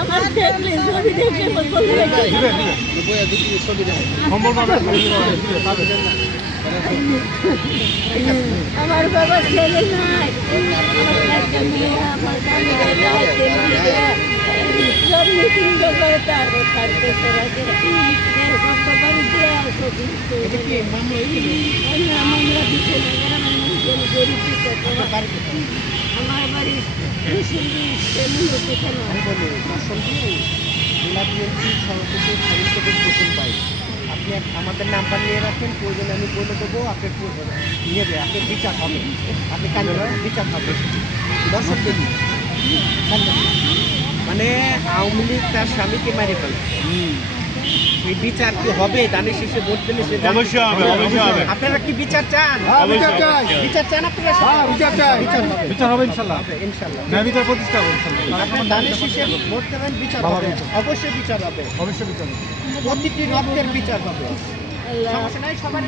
আমার দেখলে ছবি দেখলে আমার বাবা ছেলে নাই, একটা মেয়ে আমার মিটিং করে তার থাকতে সরাতে আমরা দিচ্ছে আমার বাড়ি আপনি আমাদের নাম্বার নিয়ে রাখেন, প্রয়োজনে আমি বলে দেবো, আপনি নেবে, আপনার বিচার হবে, আপনি বিচার হবে। দর্শক দেখি মানে আওয়ামী লীগ তার স্বামীকে মারে ফেলে, এই বিচার কি হবে? দানের শেষে ভোট দিলে সে অবশ্যই হবে, অবশ্যই হবে। আপনারা কি বিচার চান? বিচার চাই, বিচার চান আপনারা? বিচার চাই, বিচার হবে ইনশাআল্লাহ, ইনশাআল্লাহ ন্যায় বিচার প্রতিষ্ঠা হবে ইনশাআল্লাহ। আপনার দানের শেষে ভোট দেবেন, বিচার হবে, অবশ্যই বিচার হবে, অবশ্যই বিচার হবে। প্রতিটি রক্তের বিচার হবে। সমস্যা নাই, সবার